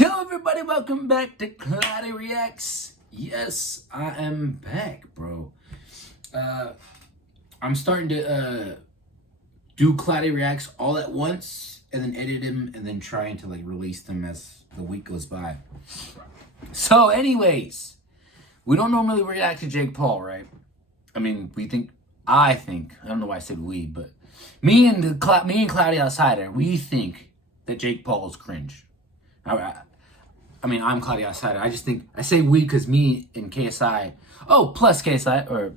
Yo everybody, welcome back to Cloudy Reacts. Yes, I am back, bro. I'm starting to do Cloudy Reacts all at once and then edit them and then trying to like release them as the week goes by. So anyways, we don't normally react to Jake Paul, right? I think, I don't know why I said we, but me and Cloudy Outsider, we think that Jake Paul is cringe. I'm Cloudy Outsider. I just think, I say we because me and KSI, plus KSI, or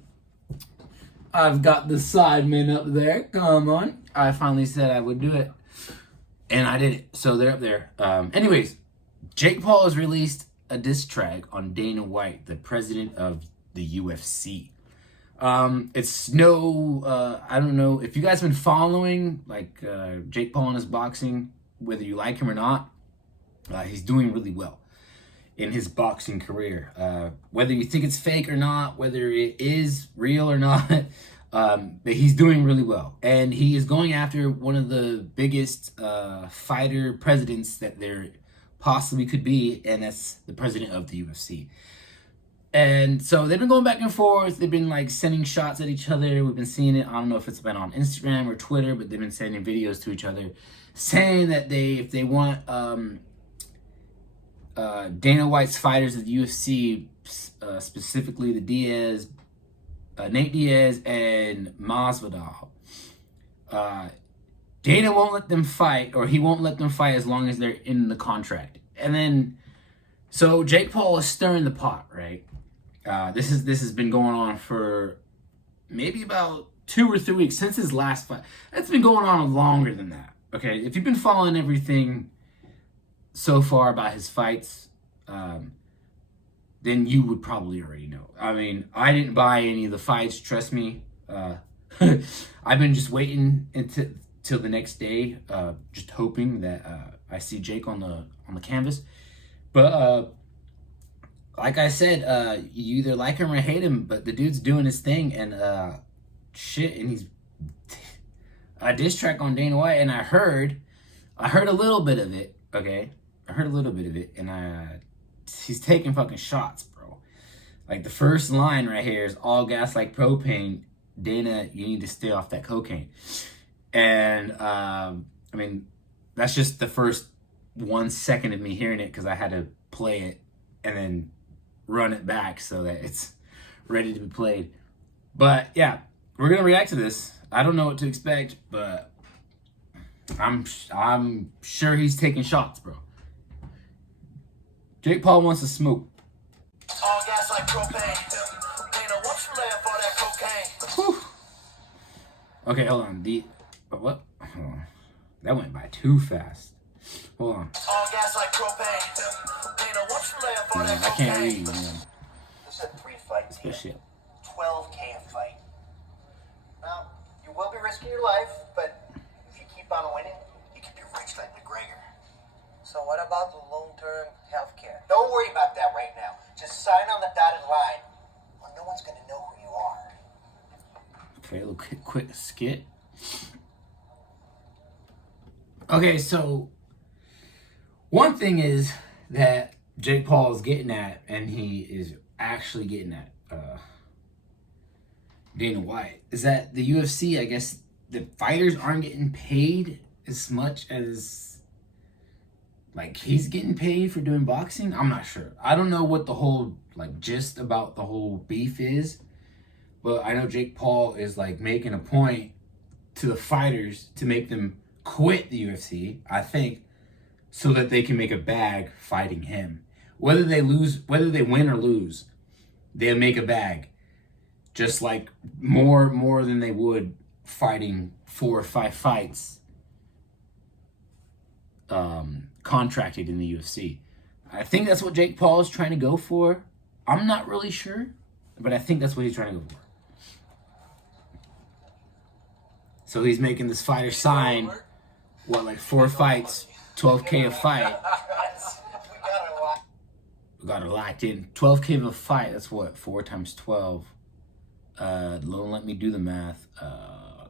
I've got the sidemen up there, come on. I finally said I would do it, and I did it, so they're up there. Anyways, Jake Paul has released a diss track on Dana White, the president of the UFC. It's no, I don't know, if you guys have been following, Jake Paul and his boxing, whether you like him or not, he's doing really well in his boxing career. Whether you think it's fake or not, whether it is real or not, but he's doing really well. And he is going after one of the biggest fighter presidents that there possibly could be, and that's the president of the UFC. And so they've been going back and forth. They've been like sending shots at each other. We've been seeing it. I don't know if it's been on Instagram or Twitter, but they've been sending videos to each other saying that if they want Dana White's fighters at the UFC, specifically the Nate Diaz and Masvidal, Dana won't let them fight, or he won't let them fight as long as they're in the contract. And then, so Jake Paul is stirring the pot, right? This has been going on for maybe about 2 or 3 weeks since his last fight. It's been going on longer than that. Okay, if you've been following everything so far about his fights, then you would probably already know. I mean, I didn't buy any of the fights, trust me. I've been just waiting till the next day, just hoping that I see Jake on the canvas. But like I said, you either like him or hate him, but the dude's doing his thing, and and he's a diss track on Dana White, and I heard a little bit of it, okay? I heard a little bit of it, and he's taking fucking shots, bro. Like, the first line right here is, all gas like propane, Dana, you need to stay off that cocaine. And, that's just the first 1 second of me hearing it, because I had to play it and then run it back so that it's ready to be played. But, yeah, we're going to react to this. I don't know what to expect, but I'm sure he's taking shots, bro. Jake Paul wants to smoke. All gas like propane. Dana, what's your land for that cocaine? Whew. Okay, hold on. What? Hold on. That went by too fast. Hold on. All gas like propane. Dana, what's your land for that I cocaine? can't read, man. This is a 3 fights here. 12K a fight. Now, you will be risking your life, but if you keep on winning, you can be rich like McGregor. So what about the long-term health care? Don't worry about that right now. Just sign on the dotted line, or no one's going to know who you are. Okay, a little quick skit. Okay, so one thing is that Jake Paul is getting at, and he is actually getting at Dana White, is that the UFC, I guess, the fighters aren't getting paid as much as, like, he's getting paid for doing boxing. I'm not sure. I don't know what the whole, like, gist about the whole beef is, but I know Jake Paul is, like, making a point to the fighters to make them quit the UFC, I think, so that they can make a bag fighting him. Whether they win or lose, they'll make a bag. Just like more than they would fighting 4 or 5 fights contracted in the UFC. I think that's what Jake Paul is trying to go for. I'm not really sure, but I think that's what he's trying to go for. So he's making this fighter sign, like 4 fights, 12K a fight. We got her locked in. 12K of a fight, that's what? 4 times 12. Don't let me do the math.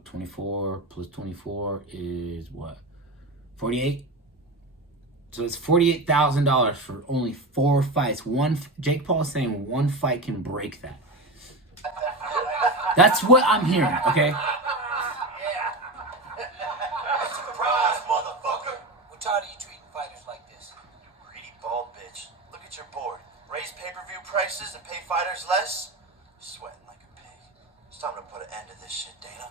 24 plus 24 is what? 48? So it's $48,000 for only 4 fights. Jake Paul is saying one fight can break that. That's what I'm hearing, okay? Surprise, motherfucker! We're tired of you treating fighters like this. Greedy bald bitch. Look at your board. Raise pay-per-view prices and pay fighters less? Sweating like a pig. It's time to put an end to this shit, Dana.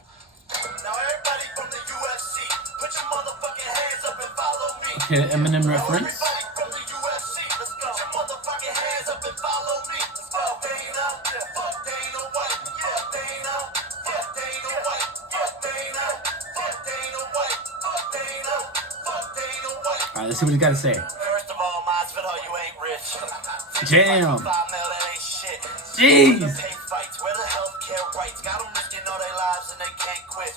Now everybody from the UFC, put your motherfucking hands up and follow me. Okay, Eminem reference. Everybody from the UFC, let's go. Put your motherfucking hands up and follow me. Let's go. Dana, fuck Dana White. Fuck Dana, fuck Dana White. Fuck Dana, fuck Dana White. Fuck Dana, fuck Dana White. All right, let's see what he's got to say. First of all, Masvidal, you ain't rich. Damn. 5 mil, that ain't shit. Jeez. Pay fights, where the healthcare rights? Got them risking all their lives and they can't quit.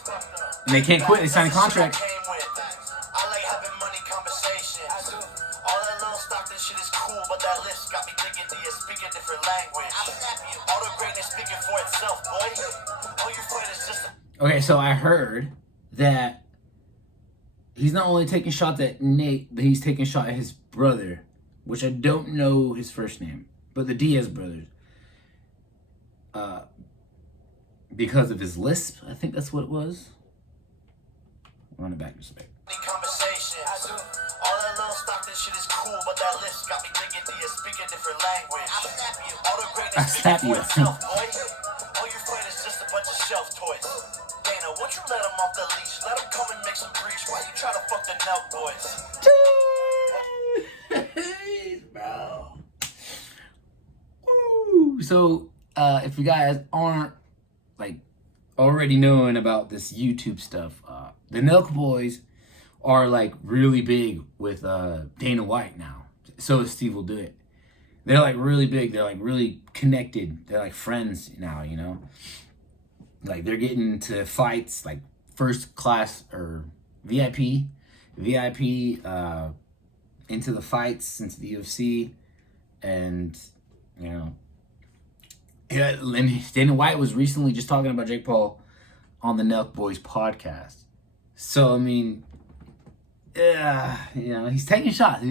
And they can't quit. They signed a contract. I like having money conversations. All that little Stockton shit is cool, but that list got me thinking, do you speak a different language? All the greatness speaking for itself, boy. All you fight is just a... Okay, so I heard that he's not only taking shots at Nate, but he's taking a shot at his brother, which I don't know his first name, but the Diaz brothers. Because of his lisp, I think that's what it was. Run it back just a bit. Conversations. All that little Stockton shit is cool, but that list got me thinking, do you speak a different language? All the greatness slap speaking you. for itself, boy. All you fight is just a bunch of shelf toys. Dana, won't you let him off the leash? Let him come and make some breach. Why you try to fuck the Nelk boys? Jeez, bro. Woo. So, if you guys aren't like already knowing about this YouTube stuff, the Nelk boys are like really big with Dana White now. So is Steve will do it. They're like really big. They're like really connected. They're like friends now, you know. Like they're getting to fights like first class or VIP into the fights, into the UFC, and you know. Yeah, Dana White was recently just talking about Jake Paul on the Nelk Boys podcast. So, I mean, yeah, you know, he's taking shots.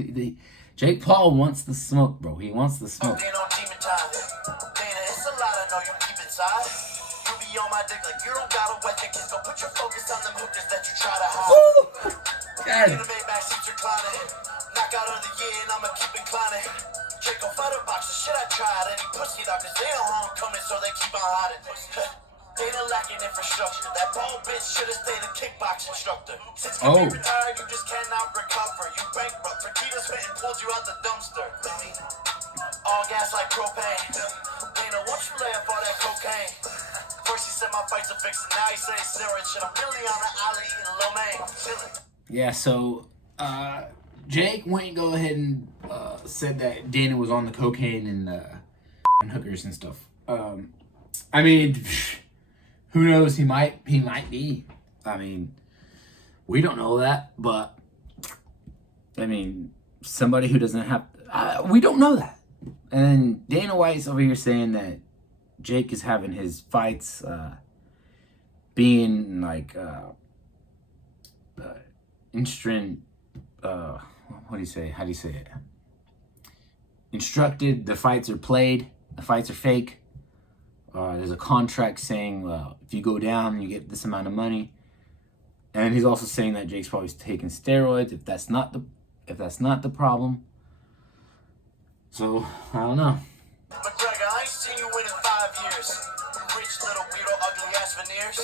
Jake Paul wants the smoke, bro. He wants the smoke. Dana, it's a lot I know you keep inside. You be on my dick like you don't got a wet dick. Go put your focus on them hookers that you try to hide. God. Dana made back seats reclining. Knockout of the year and I'ma keep inclining. Jake on fighter boxes, shit I tried. Any pussy doctors, they don't homecoming, so they keep on hiding. Dana lacking infrastructure. That bald bitch should have stayed a kickbox instructor. Since you be retired, you just cannot recover. You bankrupt. Fertitta's went and pulled you out the dumpster. All gas like propane. Dana, won't you lay up all that cocaine? First he said my fights are fixing, now he say steroid shit. I'm really on the alley eating lo mein. Chillin'. Yeah, so Jake went and go ahead and said that Dana was on the cocaine and hookers and stuff. I mean, who knows? He might be. I mean, we don't know that, but I mean, somebody who doesn't have, we don't know that. And Dana White's over here saying that Jake is having his fights being like what do you say? How do you say it? Instructed. The fights are played. The fights are fake. There's a contract saying if you go down, you get this amount of money. And he's also saying that Jake's probably taking steroids. If that's not the problem. So I don't know. McGregor, I ain't seen you win in 5 years. Rich little weirdo, ugly ass veneers.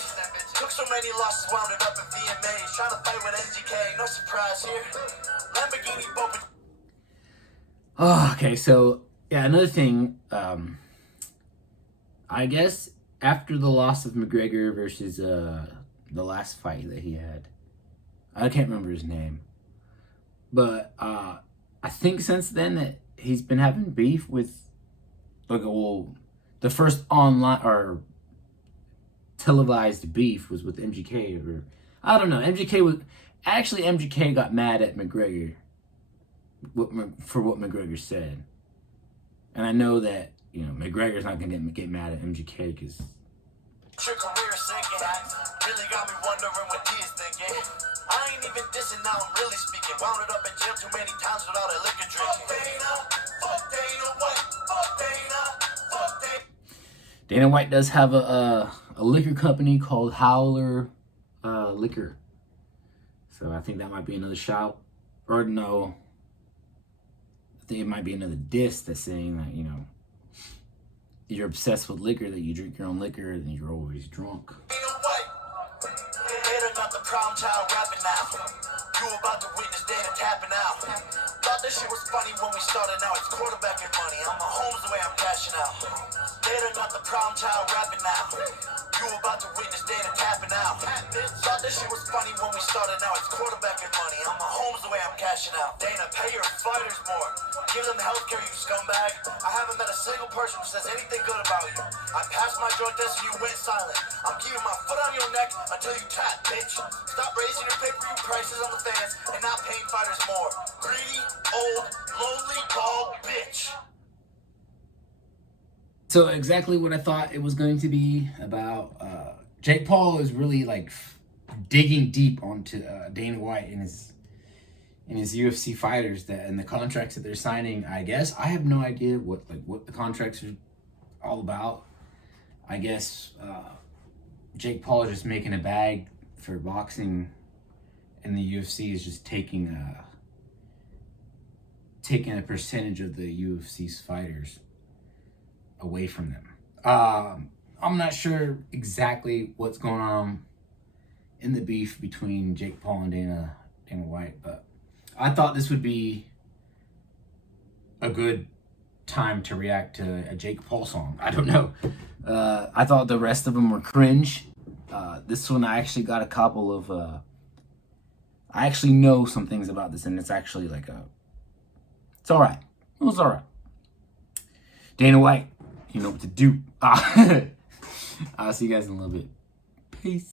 Took so many losses, wound it up in VMAs. Trying to fight with MGK, no surprise here. Lamborghini bumping. Oh, okay, so yeah, another thing. I guess after the loss of McGregor versus the last fight that he had, I can't remember his name, but I think since then that he's been having beef with, like, well, the first online or televised beef was with MGK, or I don't know. MGK got mad at McGregor for what McGregor said, and I know that, you know, McGregor's not gonna get mad at MGK because your career sinking. Really got me wondering what D is thinking. I ain't even dissing, now I'm really speaking. Wound it up in jail too many times without a liquor drinking. Fuck Dana White, fuck Dana, fuck Dana. Dana White does have a liquor company called Howler Liquor. So I think that might be another shout. Or no. I think it might be another diss that's saying that, you know, you're obsessed with liquor, that you drink your own liquor, and you're always drunk. Dana White, Dana got the problem child rapping now. You about to witness Dana tapping out. Thought this shit was funny when we started, now it's quarterbacking money. I'm a Holmes the way I'm cashing out. Dana got the problem child rapping now. You about to witness Dana tapping out. Thought this shit was funny when we started, now it's quarterbacking money. I'm a Holmes the way I'm cashing out. Dana, pay your fighters more. Give them healthcare, you scumbag. I haven't met a single person who says anything good about you. I passed my drug test and you went silent. I'm keeping my foot on your neck until you tap, bitch. Stop raising your pay-per-view prices on the fans and not paying fighters more. Greedy, old, lonely, bald bitch. So exactly what I thought it was going to be about. Jake Paul is really like digging deep onto Dana White and his UFC fighters and the contracts that they're signing. I guess I have no idea what the contracts are all about. I guess Jake Paul is just making a bag for boxing, and the UFC is just taking a percentage of the UFC's fighters away from them. I'm not sure exactly what's going on in the beef between Jake Paul and Dana White, but I thought this would be a good time to react to a Jake Paul song. I don't know. I thought the rest of them were cringe. This one, I actually got a couple of... I actually know some things about this, and it's actually like it's all right. It was all right. Dana White, you know what to do. I'll see you guys in a little bit. Peace.